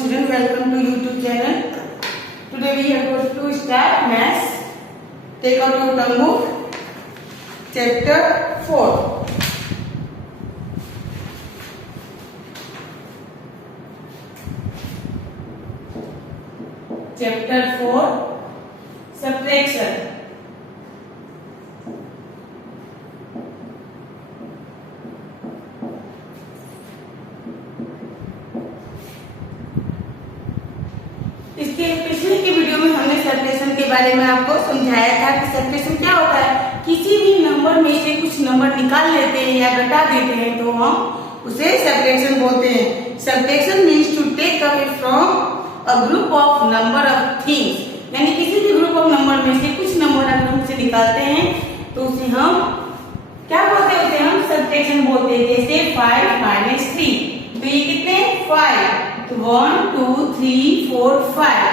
student, welcome to YouTube channel. Today we are going to start maths. Take out your term book, chapter 4. Chapter 4, subtraction. इसके पिछले की video में हमने subtraction के बारे में आपको समझाया था कि सब्ट्रैक्शन क्या होता है। किसी भी नंबर में से कुछ नंबर निकाल लेते हैं या घटा देते हैं तो हम उसे सब्ट्रैक्शन बोलते हैं। Subtraction means to take away from a group of number of things, यानी किसी भी ग्रुप ऑफ नंबर में से कुछ नंबर अगर हम से निकालते हैं तो उसे हम क्या बोलते हैं, उसे हम सब्ट्रैक्शन बोलते हैं। जैसे 5 माइनस 3, तो ये कितने 5, तो 1 2 3 4 5,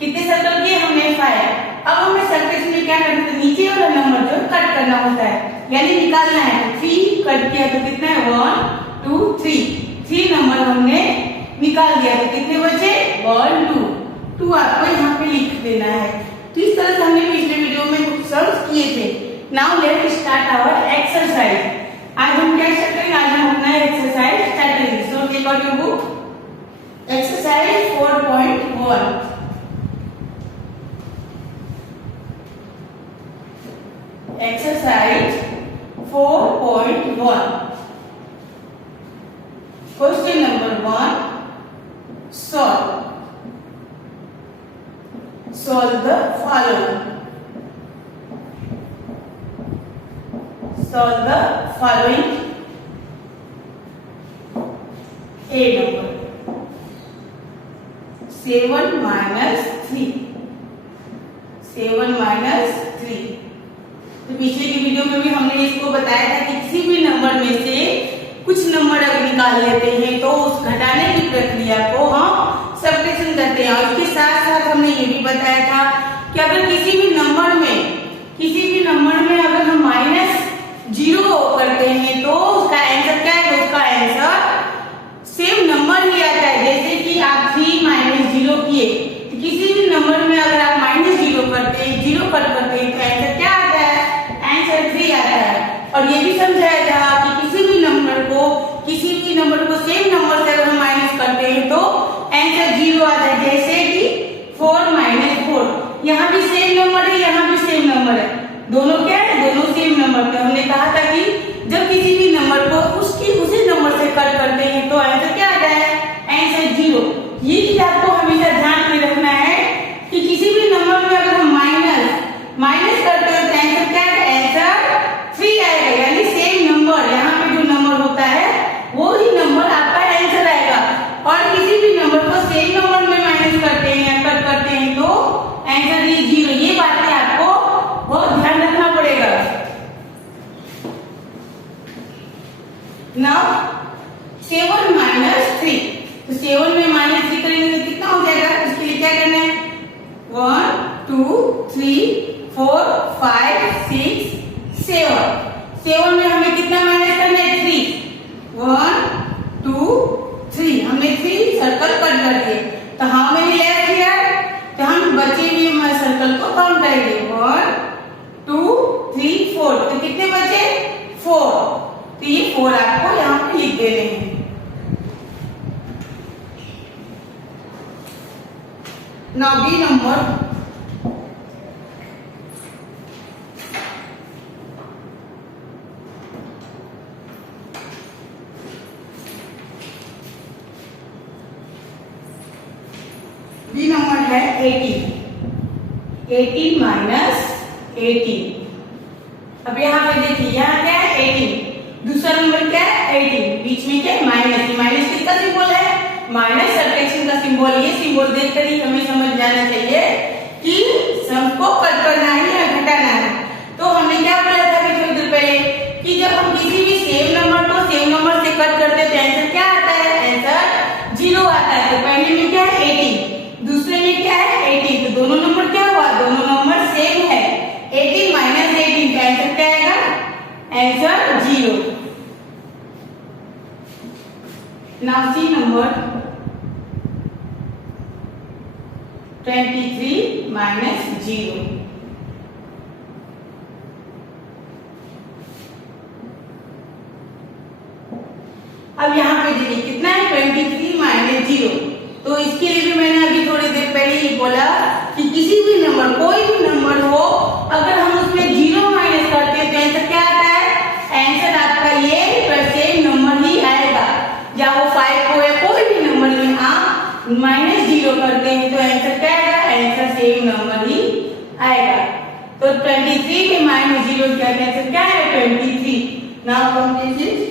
कितने सर्कल किए हमने 5। अब हमें सब्ट्रैक्शन में क्या करना है, नीचे वाला नंबर जो कट करना होता है, यानी निकालना है। 3 कट किया तो कितना है 1 2 3 नंबर हमने निकाल दिया तो कितने बचे 1 2 आपको यहाँ पे लिख देना है। तो इस तरह से हमने पिछले वीडियो में कुछ सॉल्व किए थे। Now let start our exercise. आज हम क्या स्टार्ट करेंगे, आज हम अपना एक्सरसाइज स्टार्ट करेंगे। So take out your book, exercise 4.1। Exercise 4.1, question number 1, solve the following. Solve the following. A number 7 minus 3, 7 minus 3। तो पिछले की वीडियो में भी हमने इसको बताया था कि किसी भी नंबर में से कुछ नंबर अगर निकाल लेते हैं तो उस घटाने की प्रक्रिया को हम सब्ट्रैक्शन करते हैं। और इसके साथ साथ हमने ये भी बताया था कि अगर किसी भी नंबर में अगर हम -0 करते हैं तो उसका आंसर क्या है, उसका आंसर सेम नंबर ही आता है। जैसे कि आप 3 माइनस 0 किए तो किसी भी नंबर में अगर आप -0 करते हैं, 0 कट करते हैं तो आंसर क्या आता है, आंसर 3 आता है। और ये भी समझाया था कि किसी भी नंबर को सेम नंबर से अगर हम माइनस करते हैं तो आंसर 0 आता है। जैसे कि 4 माइनस 4, यहाँ भी सेम नंबर है, यहाँ भी सेम नंबर है, दोनों क्या है, दोनों सेम नंबर। तो हमने कहा था कि जब किसी भी नंबर को उसी नंबर से कट करते हैं तो आंसर क्या आता है, आंसर 0। ये चीज आपको हमेशा ध्यान में रखना है कि किसी भी नंबर में अगर हम माइनस करते हैं तो आंसर क्या है, आंसर 3 आएगा। यानी सेम नंबर, यहाँ पे जो नंबर होता है वो ही नंबर आपका आंसर आएगा। और किसी भी नंबर को सेम नंबर में माइनस करते हैं या कट करते हैं तो आंसर ही 0। ये बातें आपको बहुत ध्यान रखना पड़ेगा। नाउ 7 माइनस 3, तो 7 में -3 करेंगे तो कितना हो जाएगा, उसके लिए क्या करना है, 1 2 3 4 5 6 7 में हमें कितना माइनस करना है, 3 1 2 3, हमने 3 सर्कल कट कर दिए। तो हाउ मेनी लेफ्ट हियर, तो हम बचे हुए सर्कल को काउंट करेंगे 1 2 3 4, तो कितने बचे 4। तो ये 4 आपको यहाँ पे लिख देने हैं। Now B number, B number है 18 माइनस 18। अब यहाँ पे देखिए, यहाँ क्या है 18, दूसरा नंबर क्या है 18, बीच में क्या है माइनस किसका सिंबल है, माइनस सब्ट्रैक्शन का सिंबल। ये सिंबल देखकर ही हमें समझ जाना चाहिए कि सम को कट करना है या घटाना है। तो हमने क्या बोला था कि थोड़ी देर पहले कि जब हम किसी भी सेम नंबर को सेम नंबर से कट करते हैं तो आंसर क्या आता है, आंसर 0 आता है। तो पहले में क्या है 18, दूसरे में क्या है 18, तो दोनों नंबर क्या हुआ, दोनों नंबर सेम है। 18 माइनस 18 का आंसर क्या आएगा, answer 0। Now see number 23 minus 0। अब यहाँ पे देखिए कितना है 23 माइनस 0। तो इसके लिए भी मैंने अभी थोड़ी देर पहले ही बोला कि किसी भी नंबर, कोई भी नंबर हो, अगर हम उसमें 0 माइनस करते हैं तो आंसर क्या आता है? आंसर आपका ये सेम नंबर ही आएगा। या वो 5 को या कोई भी नंबर में आप माइनस 0 करते हैं तो आंसर क्या आएगा? आंसर सेम नंबर ही आएगा। तो 23 में माइनस 0 क्या आंसर क्या है? 23। Now come this.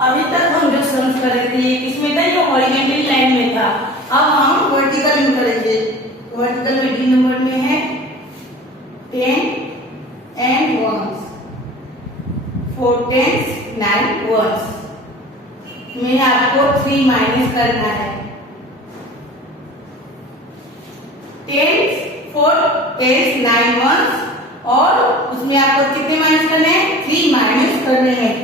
अभी तक हम जो सम्स कर रहे थे इसमें था, ये हॉरिजॉन्टल लाइन में था। अब हम वर्टिकल में करेंगे। वर्टिकल में डी नंबर में है 10 and 1s, 4 10s 9 1s में आपको 3 माइनस करना है। 10s 4 10s 9 1s और उसमें आपको कितने माइनस करने हैं? 3 माइनस करने हैं।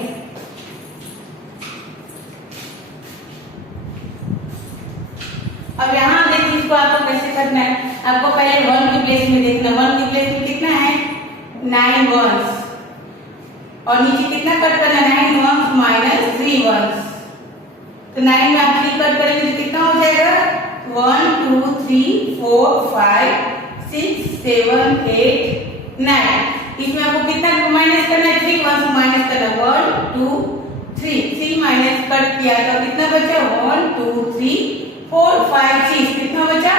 अब यहाँ देखिए इसको आपको कैसे करना है। आपको पहले 1 की प्लेस में देखना। 1 की प्लेस में कितना है? 9 1s और नीचे कितना कट करना है? 9 1s माइनस 3 1s। तो 9 में आप 3 कट करेंगे तो कितना हो जाएगा? 1 2 3 4 5 6 7 8 9। इसमें आपको कितना माइनस करना है? 3 1s माइनस करना है। 1 2 3 माइनस कट किया तो कितना बचा? 1 2 3 4 5 6 कितना बचा?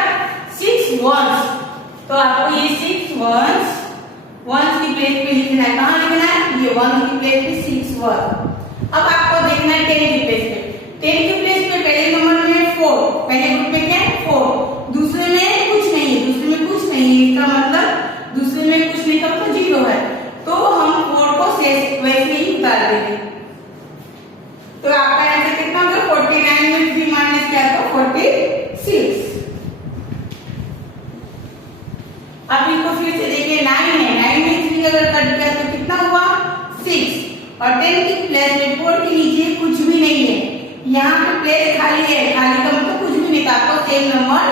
6 1s। तो आपको ये 6 1s की प्लेस पे लिखना है। कहाँ लिखना है? ये 1 की प्लेस पे 6 1। अब आपको देखना है 10 की प्लेस पे। 10 की प्लेस पे पहले नंबर में है 4। पहले ग्रुप में क्या है? 4। दूसरे में कुछ नहीं है। दूसरे में कुछ नहीं है इसका मतलब दूसरे में कुछ नहीं का मतलब 0 है। तो हम 4 को वैसे ही उतार देंगे। तो आपका आंसर कितना होगा? 49 में 3 माइनस किया तो 46। अब इनको फिर से देखिए 9 है। 9 में 3 अगर कट किया तो कितना हुआ? 6। और 10 की प्लेस में 4 के नीचे कुछ भी नहीं है। यहाँ पे प्लेस खाली है। खाली का मतलब कुछ भी नहीं था। आपको सेम नंबर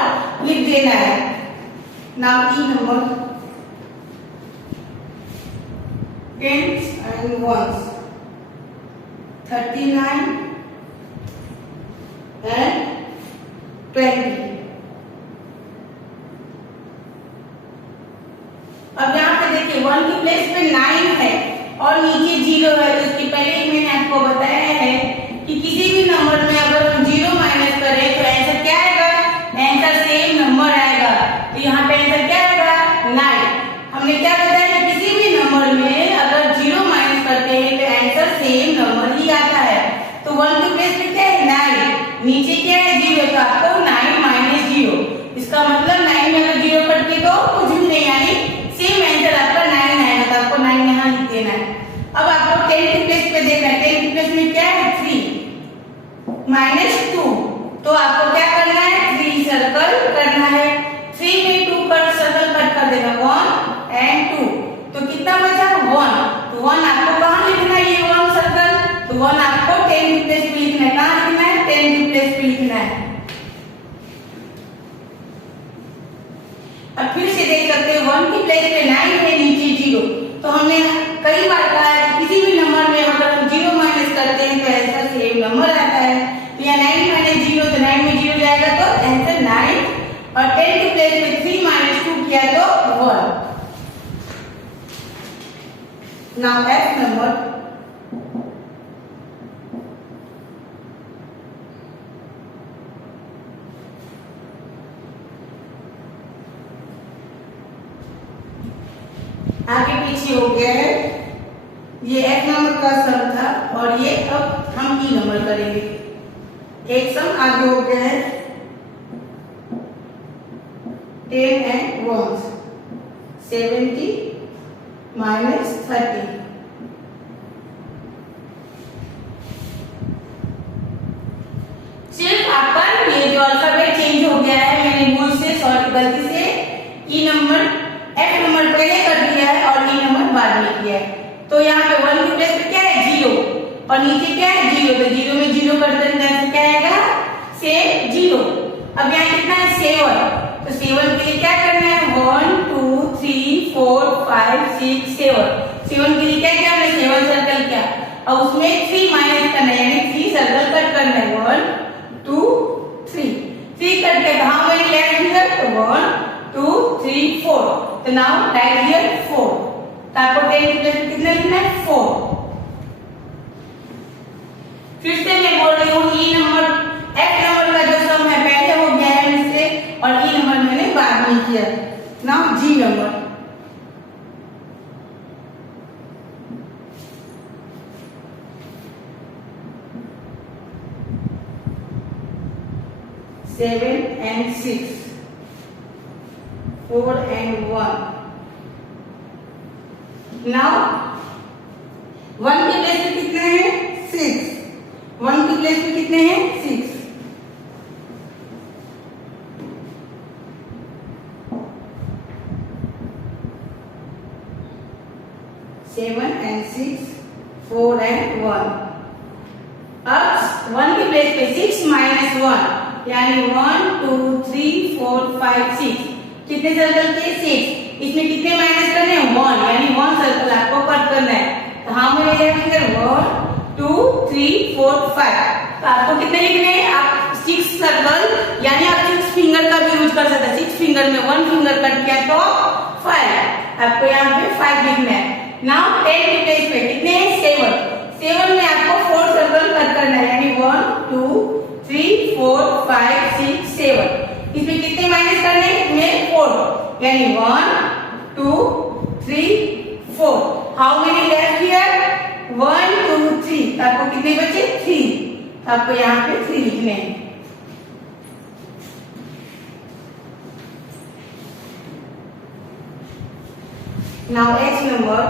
लिख देना है। Now E number 10s and 1s 39 and 20। अब यहाँ पे देखिए 1 की प्लेस पे 9 है और नीचे 0 है। तो इसके पहले ही मैंने आपको बताया है कि किसी भी नंबर में अगर हम 0 माइनस करें तो आंसर क्या आएगा? आंसर सेम नंबर आएगा। तो यहाँ पे आंसर क्या आएगा? 9। हमने क्या बताया कि किसी भी नंबर में अगर 0 माइनस करते हैं तो आंसर सेम नंबर ही आता है। तो 1 की प्लेस पे क्या है? 9। नीचे क्या है? 0। तो आपको 9 माइनस 0। इसका मतलब 9 में अगर 0 कटते तो कुछ भी नहीं, यानी सेम आंसर आपका 9 आएगा। तो आपको 9 यहाँ लिख देना है। अब आपको 10 की प्लेस पे देखना है। 10 की प्लेस में क्या है? 3 माइनस 2। तो आपको क्या करना है? 3 सर्कल करना है। 3 में 2 कर सर्कल कट कर देना। 1 and 2। तो कितना बचा? 1। तो 1 आपको कहाँ लिखना है? ये 1 सर्कल। तो 1 आपको 10 की प्लेस पे लिखना है। कहाँ लिखना है? 10 की प्लेस पे लिखना है। अब फिर से देख सकते हैं 1 की प्लेस पे 9 है, नीचे 0। तो हमने कई बार कहा है कि किसी भी नंबर में अगर हम 0 माइनस करते हैं तो आंसर सेम नंबर आता है। तो यहाँ 9 माइनस 0 तो 9 में 0 जाएगा तो आंसर 9। और 10 की प्लेस में 3 माइनस 2 किया तो 1। नाउ एफ नंबर आगे पीछे हो गया है। ये एक नंबर का सम था और ये अब हम ई नंबर करेंगे। एक सम आगे हो गया है 10 and ones. 70 minus 30. सिर्फ अपन ये जो अल्फाबेट चेंज हो गया है मैंने भूल से सॉरी गलती से ई नंबर एफ नंबर पहले कर दिया है और ई नंबर बाद में किया है। तो यहाँ पे 1 की प्लेस पे क्या है 0 और नीचे क्या है 0, तो 0 में 0 कर देंगे तो क्या आएगा सेम 0। अब यहाँ कितना है 7, तो 7 के लिए क्या करना है 1 2 3 4 5 6 7 7 के लिए क्या क्या है 7 सर्कल क्या और उसमें 3 माइनस करना है यानी 3 सर्कल कट करना है 1 2 3 3 कट के हाउ मेनी लेफ्ट हियर तो 1 2 3 4 तो नाउ राइट हियर 4 तो आपको 10 की प्लेस कितना लिखना है 4। फिर से मैं बोल रही हूँ ई नंबर एफ नंबर का जो सम है पहले हो गया है इससे और ई नंबर मैंने बाद में किया। Now G number seven and 6 4 and 1. Now 1 की प्लेस पे कितने हैं 6 1 की प्लेस पे कितने हैं 6 7 and 6 4 and 1। अब 1 की प्लेस पे 6 minus 1 यानी 1 2 3 4 5 6 कितने सर्कल के 6 इसमें कितने माइनस करने हैं 1 यानी 1 सर्कल आपको कट करना है। तो हम मेरे फिंगर 1 2 3 4 5 तो आपको कितने लिखने हैं आप 6 सर्कल यानी आप 6 फिंगर का भी यूज कर सकते हैं। 6 फिंगर में 1 फिंगर कट किया तो 5 आपको यहाँ पे 5 लिखना है। नाउ 10 की प्लेस पे कितने हैं 7 में आपको 4 सर्कल कट करना है यानी 1 2 3 4 5 6 7 इसमें कितने माइनस करने हैं 4 यानी 1 2 3 4 हाउ मेनी लेफ्ट हियर 1 2 3 आपको कितने बचे 3 आपको यहाँ पे 3 लिखने हैं। नाउ एच नंबर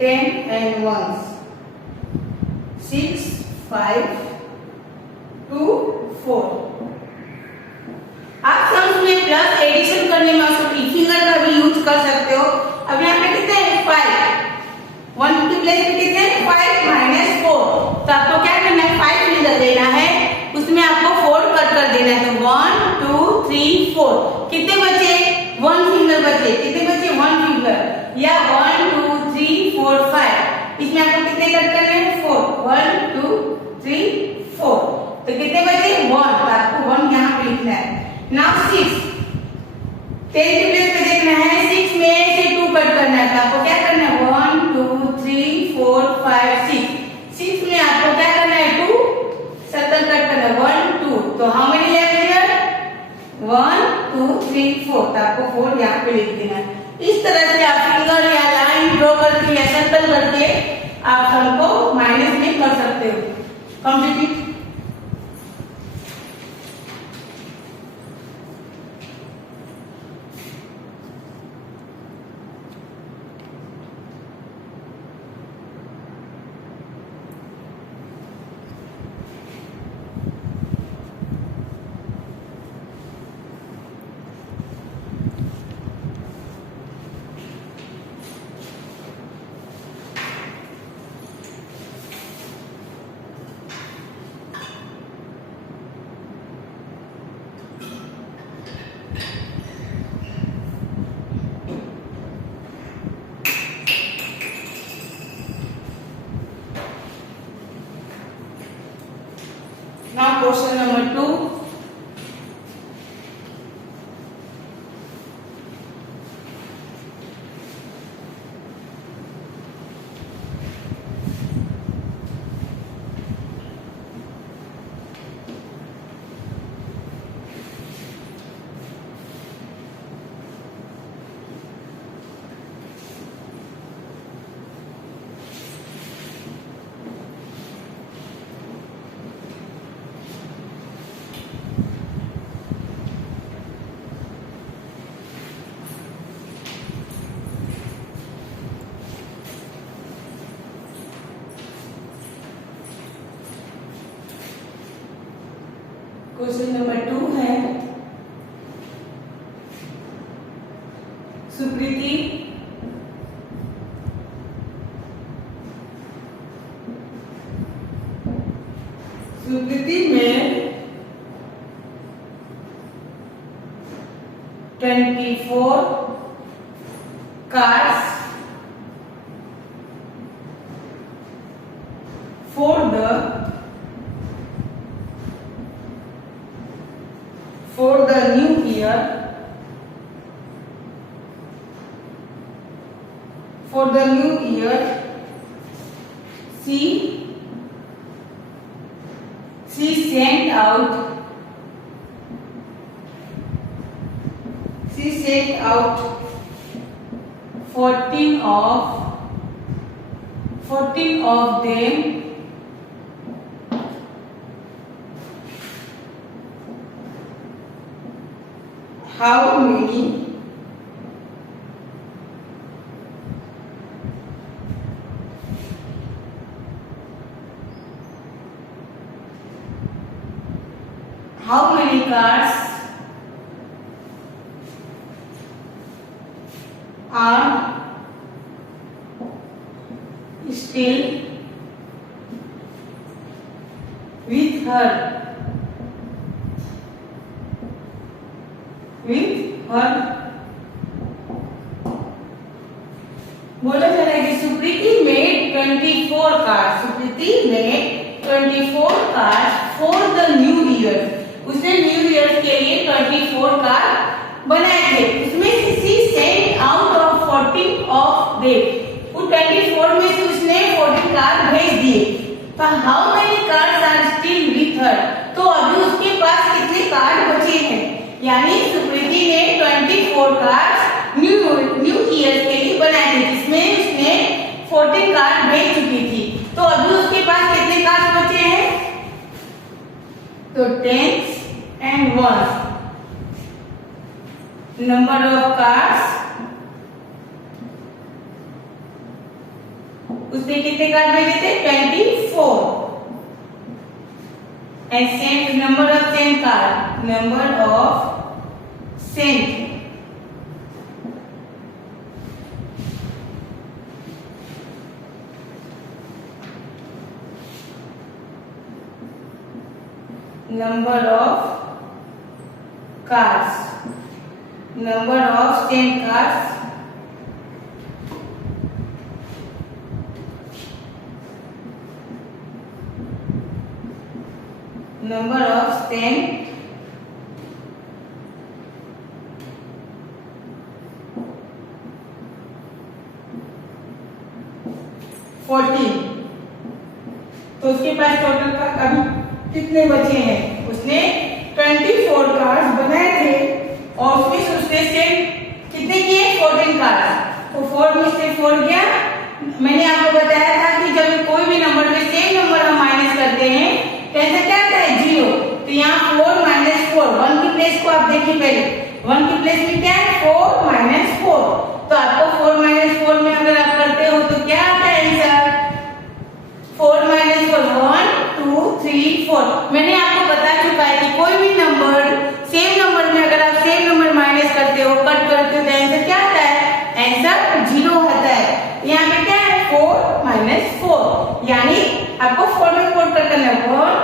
10 and 1 6 5 2 4 आप सम्स में प्लस एडिशन करने में उसको फिंगर का भी यूज कर सकते हो। अब यहाँ पे कितने हैं 5 1 की प्लेस पे कितने हैं 5 minus 4 तो आपको क्या करना है 5 फिंगर लेना है उसमें आपको 4 कट कर देना है। तो 1 2 3 4 कितने बचे 1 फिंगर बचे कितने बचे 1 फिंगर या 1 2 3 4 5 इसमें आपको कितने कट करने हैं 4 1 2 3 4 तो कितने बचे 1 तो आपको 1 यहाँ पे लिखना है। नाउ 6 10 की प्लेस पे देखना है 6 में से 2 कट करना है तो आपको क्या करना है 1 2 3 4 5 6 में आपको क्या करना है 2 सर्कल कट करना है 1 2 तो हाउ मेनी लेफ्ट हियर 1 2 3 4 तो आपको 4 यहाँ पे लिख देना है। इस तरह से आप फिंगर या लाइन ड्रॉ करके या सर्कल करके आप हमको माइनस में कर सकते हो। Complete now question number 2 1 question number 2 है सुकृति में 24 cards for the new year, she sent out 14 of them how many cards are still with her बोला जा रहा है कि सुकृति में 24 card for the new year, उसने न्यू ईयर के लिए 24 कार्ड बनाए थे। उसमें she sent out of 14 of them, वो 24 में से उसने 14 कार्ड भेज दिए। तो how many cards are still with her, तो अभी उसके पास कितने कार्ड बचे हैं, यानी सुकृति ने 24 कार्ड्स न्यू ईयर के लिए बनाए थे, जिसमें उसने 14 कार्ड भेज चुकी थी। तो अभी उसके पास कितने कार्ड बचे हैं, तो 10 and 1 number of cards, उसने कितने कार्ड भेजे थे, 24 and sent number of sent number of cards, number of sent cards, number of sent 14। तो उसके पास टोटल का अभी कितने बचे हैं, उसने 24 कार्ड्स बनाए थे और उसमें से उसने सेंड कितने किए, 14 कार्ड्स। तो 4 में से 4 गया। मैंने आपको बताया था कि जब कोई भी नंबर में सेम नंबर हम माइनस करते हैं तो ऐसा क्या आता है, 0। तो यहाँ 4 - 4, 1 की प्लेस को आप देखिए, पहले 1 की प्लेस में क्या है, 4 - 4। तो आपको 4 - 4 में अगर आप करते हो तो क्या आता है आंसर, 4 - 4 1 2 3 4। मैंने आपको बता चुका है कि कोई भी नंबर सेम नंबर में अगर आप सेम नंबर माइनस करते हो, कट करते हो, तो आंसर क्या आता है, आंसर 0 आता है। यहाँ पे क्या है, 4 - 4, यानी आपको 4 में 4 कट करना है, 1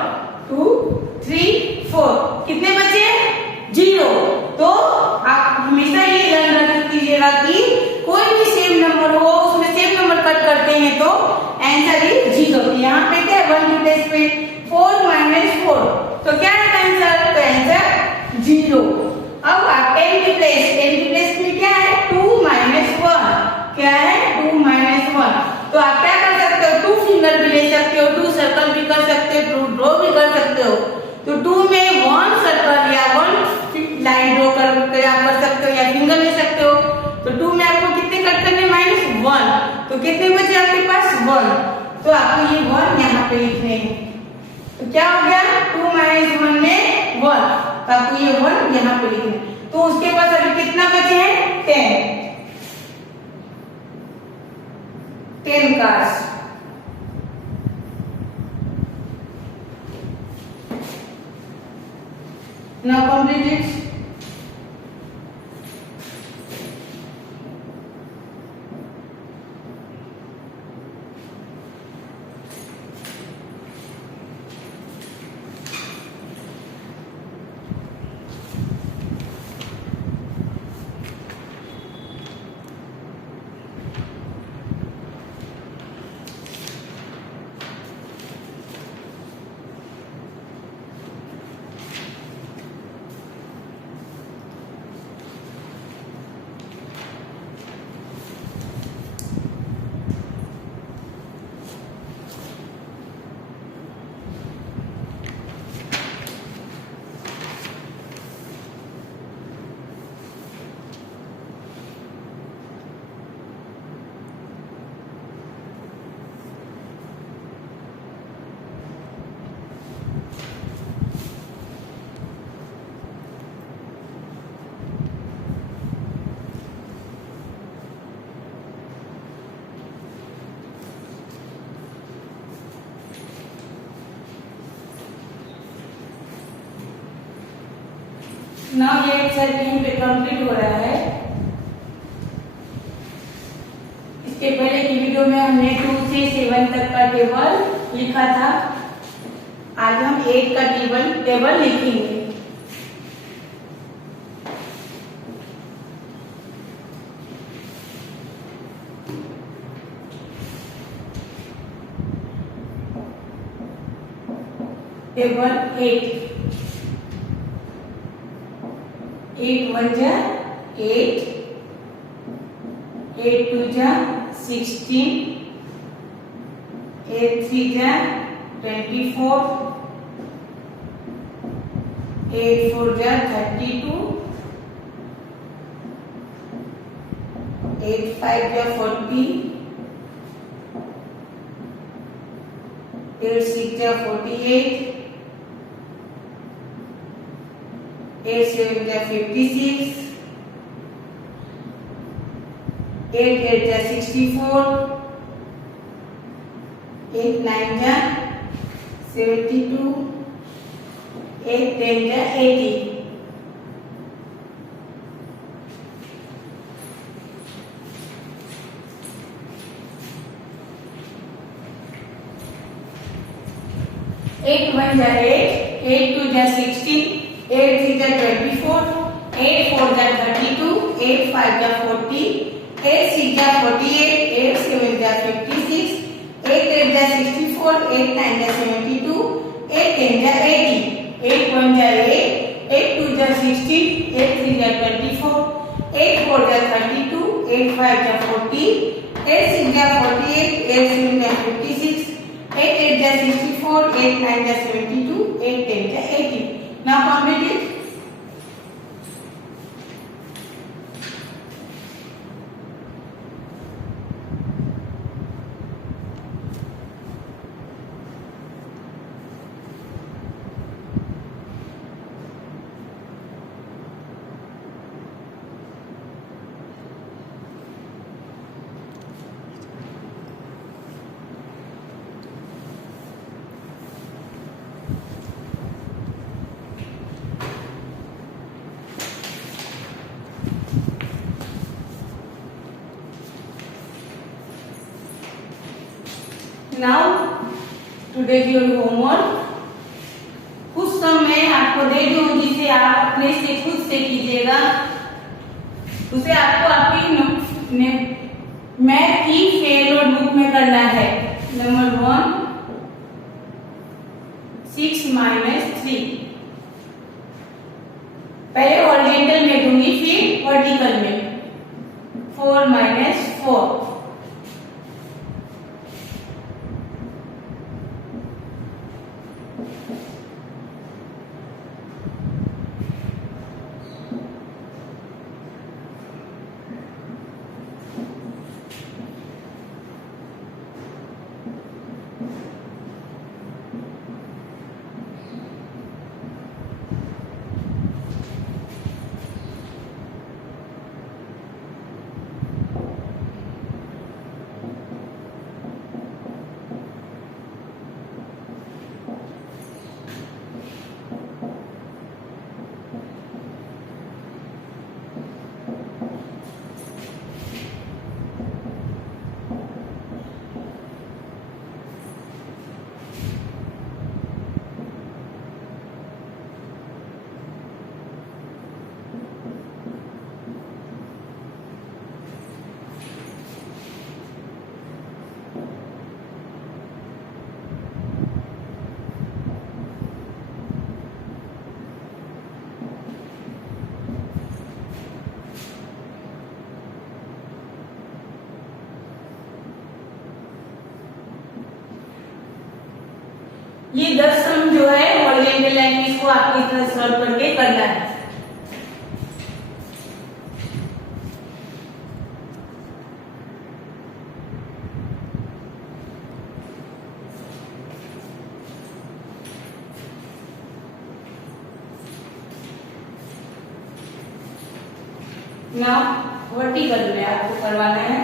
2 3 4। कितने बचे, 0। तो आप हमेशा ये ध्यान रख कीजिएगा कि कोई भी सेम नंबर हो, उसमें सेम नंबर कट करते हैं तो आंसर ही 0। यहाँ पे क्या है, 1 की प्लेस पे 4 - 4, तो क्या है आंसर, तो आंसर 0। अब आप 10 की प्लेस में क्या है, 2 - 1, क्या है, 2 - 1। तो आप क्या कर सकते हो, 2 फिंगर भी ले सकते हो, 2 सर्कल भी कर सकते हो, 2 ड्रॉ भी कर सकते हो। तो 2 में 1 सर्कल या 1 लाइन ड्रॉ कर आप कर सकते हो, या फिंगर ले सकते हो। तो 2 में आपको कितने कट करने, -1। तो कितने बचे आपके पास, 1। तो आपको ये 1 यहाँ पे लिखने हैं। तो क्या हो गया, 2 - 1 में 1, तो आपको ये 1 यहाँ पे लिखना है। तो उसके पास अभी कितना बचे हैं, 10 cards. Now complete it. Now ये एक्सरसाइज यहीं पे कंप्लीट हो रहा है। इसके पहले की वीडियो में हमने 2 से 7 तक का टेबल लिखा था। आज हम 8 का टेबल लिखेंगे। टेबल 8 8 1 जा 8, 8 2 जा 16, 8 3 जा 24, 8 4 जा 32, 8 5 जा 40, 8 6 जा 48, 8 7 जा 56, 8 8 जा 64, 8 9 जा 72, 8 10 जा 80। एट 1 जा 8, 8 2 जा 16, 8 3 जा 24, 8 4 जा 32, 8 5 जा 40, 8 6 जा 48, 8 7 जा 56, 8 8 जा 64, 8 9 जा 72, 8 10 जा 80, 8 1 जा 8, 8 2 जा 16, 8 3 जा 24, 8 4 जा 32, 8 5 जा 40, 8 6 जा 48, 8 7 जा 56, 8 8 जा 64, 8 9 जा 72, 8 10 जा 80। Now complete it. Now today's your homework। कुछ सम मैं आपको दे दूं जिसे आप अपने से खुद से कीजिएगा। उसे आपको आपकी मैथ की फेयर नोटबुक में करना है। नंबर 1 6 - 3। पहले हॉरिजॉन्टल में दूंगी फिर वर्टिकल में। 4 - 4। ये 10 सम जो है हॉरिजॉन्टल लाइन में इसको आपको इस तरह सॉल्व करके करना है। ना वर्टिकल में आपको करवाना है।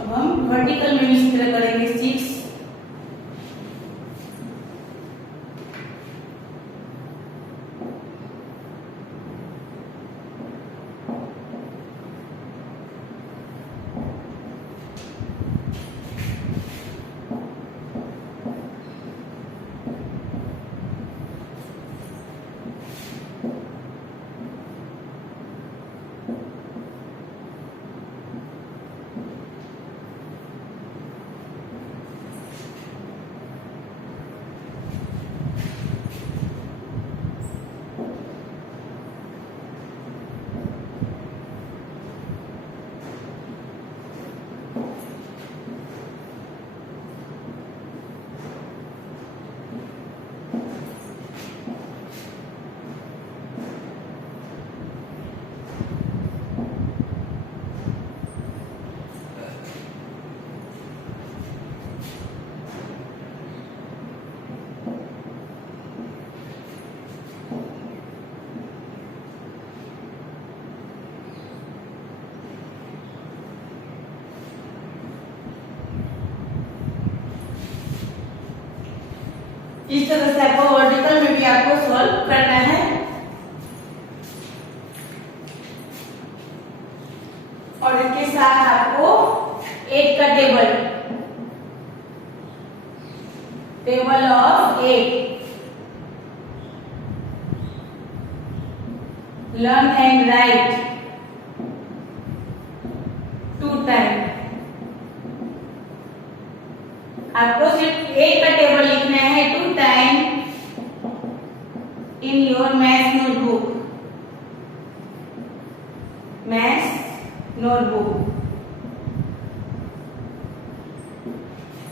अब हम वर्टिकल में इस तरह करेंगे 6, इस तरह से आपको वर्टिकल में भी आपको सॉल्व करना है। और इसके साथ आपको 8 का table of 8 learn and right 2 time. आपको सिर्फ 8 का टेबल लिखना है 2 time in your maths notebook.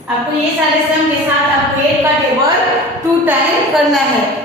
आपको ये सारे सम के साथ आपको 8 का टेबल 2 टाइम करना है।